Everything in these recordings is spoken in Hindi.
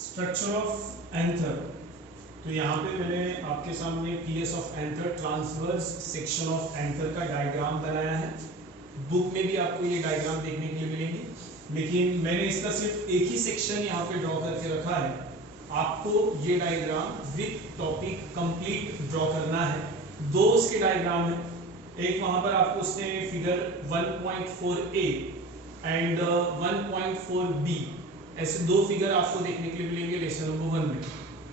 Structure of anther. तो यहाँ पे मैंने आपके सामने PS of anther transverse section of anther का डायग्राम बनाया है। बुक में भी आपको ये डायग्राम देखने के लिए मिलेंगे, लेकिन मैंने इसका सिर्फ एक ही सेक्शन यहाँ पे ड्रॉ करके रखा है। आपको ये diagram with topic complete draw करना है। दो उसके डायग्राम है, एक वहाँ पर आपको उसने फिगर 1.4a एंड 1.4b ऐसे दो फिगर आपको देखने के लिए मिलेंगे लेसन नंबर 1 में,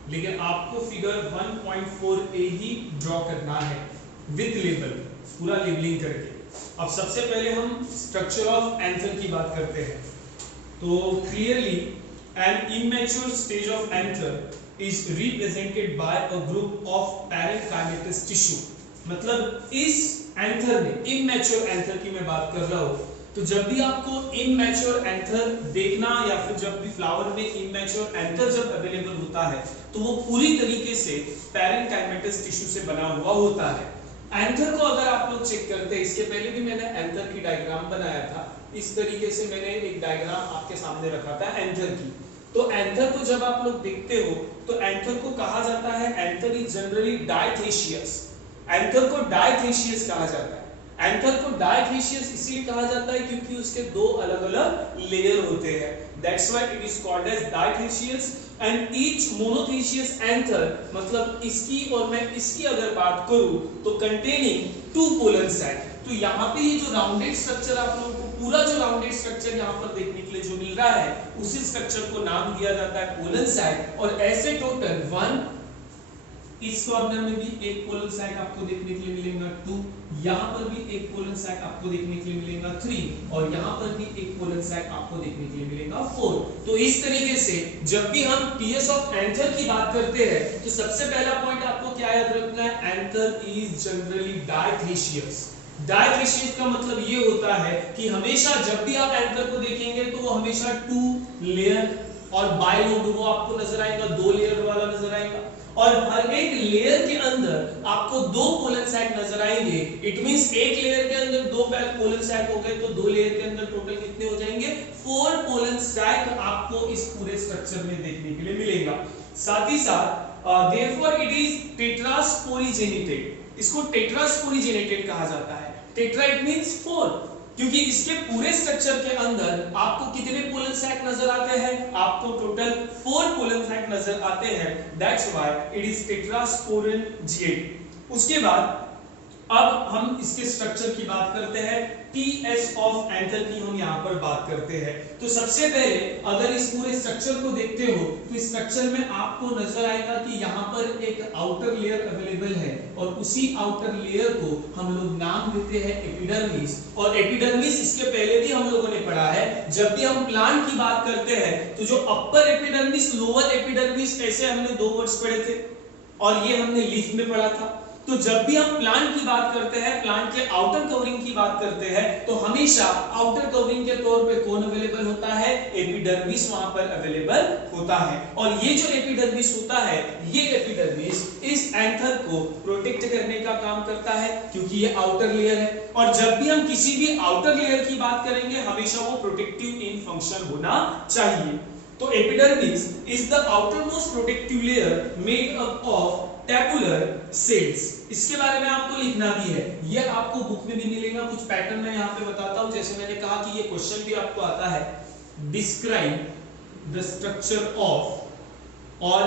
लेकिन आपको फिगर 1.4a ही ड्रॉ करना है विद लेबल, पूरा लेबलिंग करके। अब सबसे पहले हम स्ट्रक्चर ऑफ एंथर की बात करते हैं। तो clearly an immature stage of anther is represented by a group of parenchymatous tissue. मतलब इस एंथर में, इमैच्योर एंथर की मैं बात कर रहा हूँ, तो जब भी आपको इमैच्योर एंथर देखना या फिर जब भी फ्लावर में इमैच्योर एंथर जब अवेलेबल होता है तो वो पूरी तरीके से पैरेन्काइमेटस टिश्यू से बना हुआ होता है। एंथर को अगर आप लोग चेक करते हैं, इसके पहले भी मैंने एंथर की डायग्राम बनाया था, इस तरीके से मैंने एक डायग्राम आपके सामने रखा था एंथर की। तो एंथर को जब आप लोग देखते हो तो एंथर को कहा जाता है, एंथर इज जनरली डायथेशियस। एंथर को डायथेशियस कहा जाता है। एंथर को डायथेशियस इसलिए कहा जाता है क्योंकि उसके दो अलग-अलग लेयर होते हैं। That's why it is called as dithecous and each monothecous anther, मतलब इसकी और मैं इसकी अगर बात करूं तो कंटेनिंग टू पोलन साइड। तो यहाँ पे ये जो राउंडेड स्ट्रक्चर आप लोगों को, पूरा जो राउंडेड स्ट्रक्चर यहाँ पर देखने के लिए जो मिल रहा है, उसी स्ट्रक्चर को नाम दिया जाता है पोलन साइड। और ऐसे टोटल 1, इस कॉर्नर में भी एक पोलन साइड आपको देखने के लिए मिलेगा 2, यहाँ पर भी एक पोलन साइड आपको देखने के लिए मिलेगा 3, और यहाँ पर भी एक पोलन साइड आपको देखने के लिए मिलेगा 4। तो इस तरीके से जब भी हम पीएस ऑफ एंथर की बात करते हैं तो सबसे पहला पॉइंट आपको क्या याद रखना है, एंथर इज जनरली डायथेशियस। डायथेशियस का मतलब ये होता है कि हमेशा जब भी आप एंथर को देखेंगे तो वो हमेशा 2 लेयर और बाइलोब वो आपको नजर आएगा, 2 लेयर वाला नजर आएगा, और हर एक लेयर के अंदर आपको 2 पोलन साइड नजर आएंगे। इट मींस एक लेयर के अंदर 2 पोलन साइड हो गए तो 2 लेयर के अंदर टोटल कितने हो जाएंगे, 4 पोलन साइड आपको इस पूरे स्ट्रक्चर में देखने के लिए मिलेगा। साथ ही साथ देयरफॉर इट इज टेट्रास्पोरिजेनेटेड। इसको टेट्रास्पोरिजेनेटेड कहा जाता है। टेट्रा इट मींस 4, क्योंकि इसके पूरे स्ट्रक्चर के अंदर आपको कितने पोलन साइड नजर आते हैं, आपको टोटल 4 पोलन साइड नजर आते हैं। That's why it is tetrasporangiate. उसके बाद अब हम इसके स्ट्रक्चर की बात करते हैं, टीएस ऑफ एंथर की हम यहाँ पर बात करते हैं। तो सबसे पहले अगर इस पूरे स्ट्रक्चर को देखते हो तो इस स्ट्रक्चर में आपको नजर आएगा कि यहाँ पर एक आउटर लेयर अवेलेबल है, और उसी आउटर लेयर को हम लोग नाम देते हैं एपिडर्मिस। और एपिडर्मिस इसके पहले भी हम लोगों ने पढ़ा है, जब भी हम प्लांट की बात करते हैं तो जो अपर एपिडर्मिस, लोअर एपिडर्मिस, ऐसे हमने 2 वर्ड्स पढ़े थे और ये हमने लीफ में पढ़ा था। तो जब भी हम प्लांट की बात करते हैं, प्लांट के आउटर कवरिंग की बात करते हैं, तो हमेशा आउटर कवरिंग के तौर पे कौन अवेलेबल होता है, एपिडर्मिस वहां पर अवेलेबल होता है। और ये जो एपिडर्मिस होता है, ये एपिडर्मिस इस एंथर को प्रोटेक्ट करने का काम करता है, क्योंकि ये आउटर लेयर है। और जब भी हम किसी भी आउटर लेयर की बात करेंगे, हमेशा वो प्रोटेक्टिव इन फंक्शन होना चाहिए। तो epidermis is the outermost protective layer made up of tabular cells. इसके बारे में आपको लिखना भी है, ये आपको बुक में भी मिलेगा। कुछ पैटर्न मैं यहाँ पे बताता हूँ, जैसे मैंने कहा कि ये क्वेश्चन भी आपको आता है, डिस्क्राइब द स्ट्रक्चर ऑफ और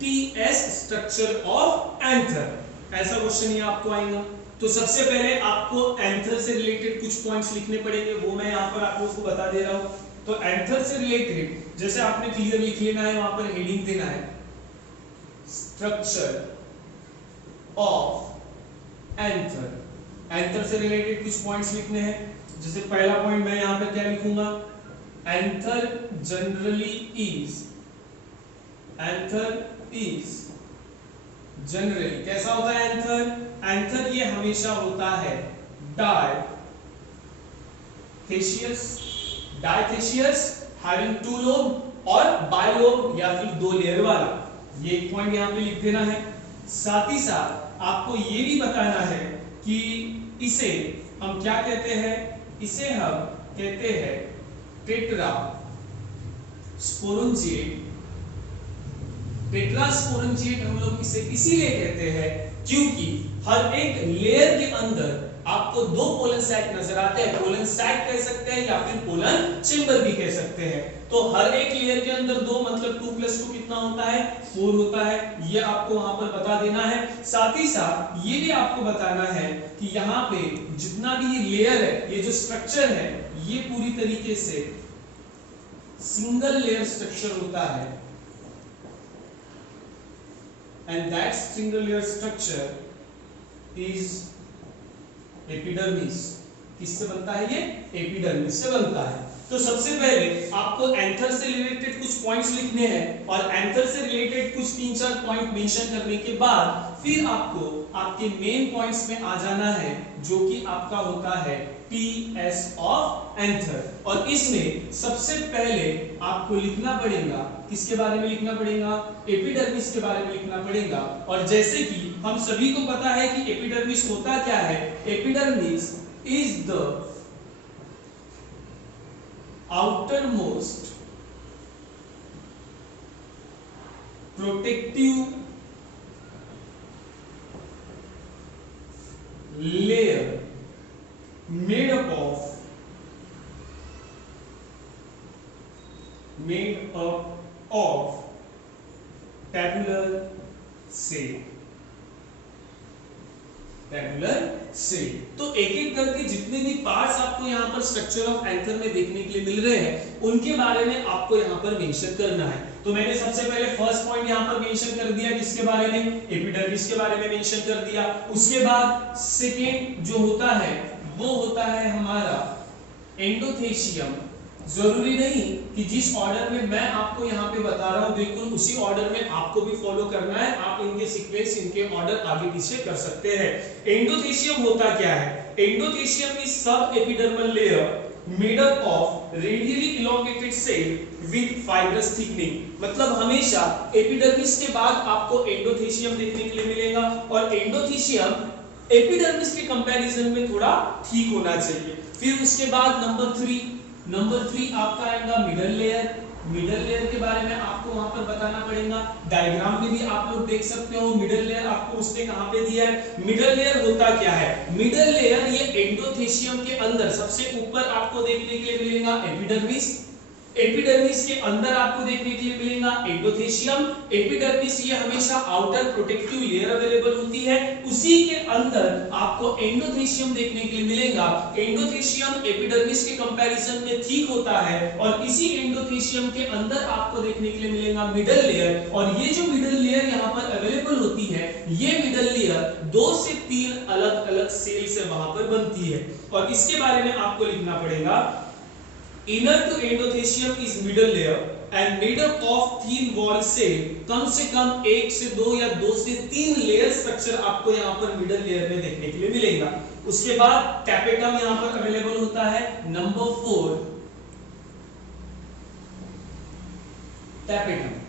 टीएस स्ट्रक्चर ऑफ एंथर, ऐसा क्वेश्चन ये आपको आएगा। तो सबसे पहले आपको एंथर से रिलेटेड कुछ पॉइंट्स लिखने पड़ेंगे, वो मैं यहाँ पर आप लोगों को बता दे रहा हूँ। तो एंथर से रिलेटेड जैसे आपने क्लियर लिख लेना है, वहां पर हेडिंग देना है, स्ट्रक्चर ऑफ एंथर। एंथर से रिलेटेड कुछ पॉइंट्स लिखने हैं। जैसे पहला पॉइंट मैं यहाँ पे क्या लिखूंगा, anther generally is, anther is generally कैसा होता है एंथर, एंथर ये हमेशा होता है डायथेशियस, डायथेशियस हैविंग 2 लोब और बाइलोब या फिर 2 लेयर वाला, ये एक पॉइंट यहाँ पे लिख देना है। साथ ही साथ आपको ये भी बताना है कि इसे हम क्या कहते हैं, इसे हम कहते हैं टेट्रा स्पोरेंजिएट टेट्रास्पोरेंजिएट हम लोग इसे इसीलिए कहते हैं क्योंकि हर एक लेयर के अंदर आपको दो पोलन सैक नजर आते हैं, पोलन सैक कह सकते हैं या फिर पोलन चेंबर भी कह सकते हैं। तो हर एक लेयर के अंदर दो मतलब 2 + 2 कितना होता है, 4 होता है। ये आपको वहां पर बता देना है। साथ ही साथ ये भी आपको बताना है कि यहाँ पे जितना भी ये लेयर है, ये जो स्ट्रक्चर है, ये पूरी तरीके से सिंगल लेयर स्ट्रक्चर होता है and that single layer structure is epidermis. किससे बनता है ये? एपिडर्मिस से बनता है। तो सबसे पहले आपको एंथर से रिलेटेड कुछ पॉइंट्स लिखने हैं और एंथर से रिलेटेड कुछ 3-4 पॉइंट मेंशन करने के बाद फिर आपको आपके मेन पॉइंट्स में आ जाना है जो कि आपका होता है टीएस ऑफ एंथर। और इसमें सबसे पहले आपको लिखना पड़ेगा, किसके बारे में लिखना पड़ेगा? एपिडर्मिस के बारे में लिखना पड़ेगा। और जैसे कि हम सभी को पता है कि एपिडर्मिस होता क्या है, epidermis is the outermost protective layer made up of tabular cell। तो एक एक करके जितने भी पार्ट्स आपको यहाँ पर स्ट्रक्चर ऑफ एंथर में देखने के लिए मिल रहे हैं उनके बारे में आपको यहाँ पर मेंशन करना है। तो मैंने सबसे पहले फर्स्ट पॉइंट यहाँ पर मेंशन कर दिया, किसके बारे में? एपिडर्मिस के बारे में मेंशन कर दिया। उसके बाद सेकेंड जो होता है वो होता है हमारा एंडोथेशियम। जरूरी नहीं कि जिस ऑर्डर में मैं आपको यहाँ पे बता रहा हूँ बिल्कुल उसी ऑर्डर में आपको भी फॉलो करना है। आप इनके सीक्वेंस, इनके ऑर्डर आगे पीछे कर सकते हैं। एंडोथेशियम होता क्या है? Endothecium is sub epidermal layer made up of radially elongated cell with fibrous thickening. मतलब हमेशा एपिडर्मिस के बाद आपको एंडोथेशियम देखने के लिए मिलेगा और एंडोथेशियम एपिडर्मिस के कंपैरिजन में थोड़ा ठीक होना चाहिए। फिर उसके बाद नंबर 3 आपका आएगा मिडल लेयर। मिडल लेयर के बारे में आपको वहां पर बताना पड़ेगा। डायग्राम में भी आप लोग देख सकते हो मिडल लेयर आपको उसने कहां पे दिया है। मिडल लेयर होता क्या है? मिडल लेयर ये एंडोथेशियम के अंदर सबसे ऊपर आपको देखने के लिए मिलेगा एपिडर्मिस। एपिडर्मिस के अंदर आपको देखने के लिए मिलेगा एंडोथेशियम। एपिडर्मिस ये हमेशा आउटर प्रोटेक्टिव लेयर अवेलेबल होती है, उसी के अंदर आपको एंडोथेशियम देखने के लिए मिलेगा। एंडोथेशियम एपिडर्मिस के कंपैरिजन में ठीक होता है और इसी एंडोथेशियम के अंदर आपको देखने के लिए मिलेगा मिडल लेयर। और ये जो मिडल लेयर यहाँ पर अवेलेबल होती है, ये मिडल लेयर 2 से 3 अलग-अलग सेल से वहां पर बनती है और इसके बारे में आपको लिखना पड़ेगा Inner to endothelium is middle layer and made up of thin wall cell। कम से कम 1 से 2 या 2 से 3 लेयर स्ट्रक्चर आपको यहाँ पर मिडल लेयर में देखने के लिए मिलेगा। उसके बाद टैपेटम यहाँ पर अवेलेबल होता है। Number 4 tapetum.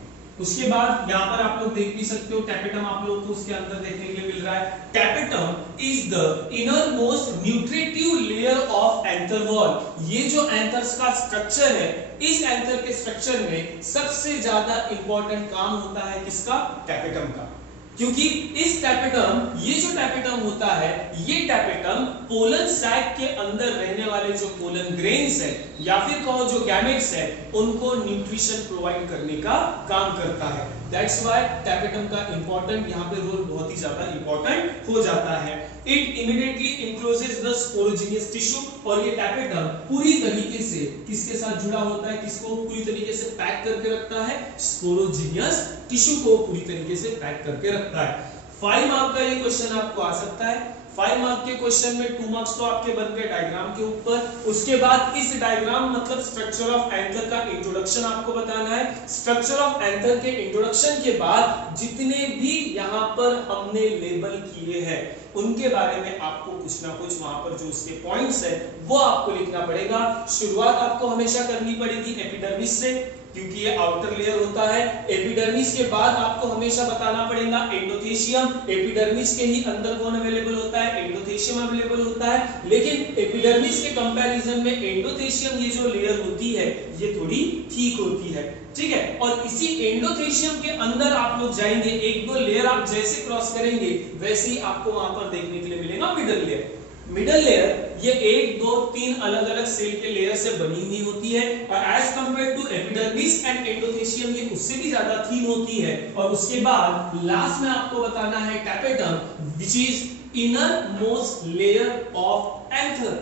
उसके बाद यहाँ पर आप लोग देख भी सकते हो टैपेटम आप लोग को उसके अंदर देखने के लिए मिल रहा है। Tapetum is the inner most nutritive layer of anther wall. ये जो एंथर्स का स्ट्रक्चर है, इस एंथर के स्ट्रक्चर में सबसे ज्यादा इंपॉर्टेंट काम होता है किसका? टैपेटम का। क्योंकि इस टैपेटम, ये जो टैपेटम होता है, ये टैपेटम पोलन सैक के अंदर रहने वाले जो पोलन ग्रेन्स है या फिर कहो जो गैमेट्स है, उनको न्यूट्रिशन प्रोवाइड करने का काम करता है। दैट्स व्हाई टैपेटम का इंपॉर्टेंट यहाँ पे रोल बहुत ही ज्यादा इंपॉर्टेंट हो जाता है। It immediately encloses the sporogenous tissue. और ये टैपेटम पूरी तरीके से किसके साथ जुड़ा होता है? किसको पूरी तरीके से पैक करके रखता है? स्पोरोजिनियस टिश्यू को पूरी तरीके से पैक करके रखता है। 5 मार्क का ये क्वेश्चन आपको आ सकता है। 5 मार्क के क्वेश्चन में 2 मार्क्स तो आपके बन गए डायग्राम के ऊपर। उसके बाद इस डायग्राम मतलब स्ट्रक्चर ऑफ एंथर का इंट्रोडक्शन आपको बताना है। स्ट्रक्चर ऑफ एंथर के इंट्रोडक्शन के बाद जितने भी यहाँ पर हमने लेबल किए हैं उनके बारे में आपको कुछ ना कुछ वहां पर जो उसके पॉइंट्स है वो आपको लिखना पड़ेगा। शुरुआत आपको हमेशा करनी पड़ेगी एपिडर्मिस से, क्योंकि ये आउटर लेयर होता है। एपिडर्मिस के बाद आपको हमेशा बताना पड़ेगा एंडोथेशियम। एपिडर्मिस के ही अंदर कौन अवेलेबल होता है? एंडोथेशियम अवेलेबल होता है। लेकिन एपिडर्मिस के कंपैरिजन में एंडोथेशियम ये जो लेयर होती है ये थोड़ी ठीक होती है, ठीक है। और इसी एंडोथेशियम के अंदर आप लोग जाएंगे, एक दो लेयर आप जैसे क्रॉस करेंगे वैसे ही आपको वहां पर देखने के लिए मिलेगा मिडल लेयर। मिडल लेयर ये 1 2 3 अलग अलग सेल के लेयर से बनी हुई होती है और as compare to epidermis and endothecium ये उससे भी ज्यादा थिन होती है। और उसके बाद लास्ट में आपको बताना है tapetum which is inner most layer of anther.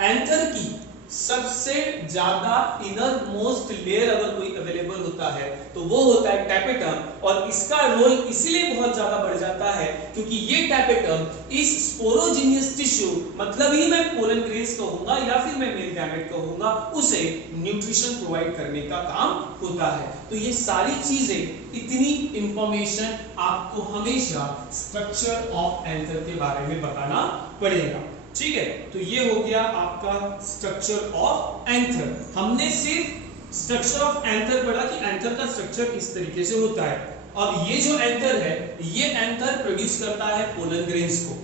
Anther की सबसे ज्यादा इनर मोस्ट लेयर अगर कोई अवेलेबल होता है तो वो होता है टैपेटम। और इसका रोल इसलिए बहुत ज्यादा बढ़ जाता है क्योंकि ये टैपेटम इस स्पोरोजिनियस टिश्यू, मतलब ही मैं पोलन ग्रेन्स कहूंगा या फिर मैं मेल गैमेट कहूंगा, उसे न्यूट्रिशन प्रोवाइड करने का काम होता है। तो ये सारी चीजें, इतनी इंफॉर्मेशन आपको हमेशा स्ट्रक्चर ऑफ एंथर के बारे में बताना पड़ेगा, ठीक है। तो ये हो गया आपका स्ट्रक्चर ऑफ एंथर। हमने सिर्फ स्ट्रक्चर ऑफ एंथर पढ़ा कि एंथर का स्ट्रक्चर इस तरीके से होता है। अब ये जो एंथर है ये एंथर प्रोड्यूस करता है पोलन ग्रेन्स को।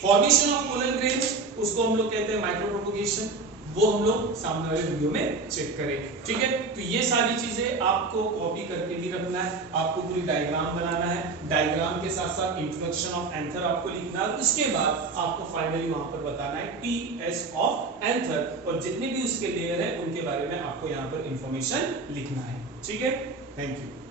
फॉर्मेशन ऑफ पोलन ग्रेन्स उसको हम लोग कहते हैं माइक्रोप्रोपगेशन, वो हम लोग सामने वाले वीडियो में चेक करेंगे, ठीक है। तो ये सारी चीजें आपको कॉपी करके भी रखना है, आपको पूरी डायग्राम बनाना है, डायग्राम के साथ साथ इंट्रोडक्शन ऑफ एंथर आपको लिखना है। उसके बाद आपको फाइनली वहां पर बताना है टीएस ऑफ एंथर और जितने भी उसके लेयर है उनके बारे में आपको यहाँ पर इंफॉर्मेशन लिखना है, ठीक है। Thank you.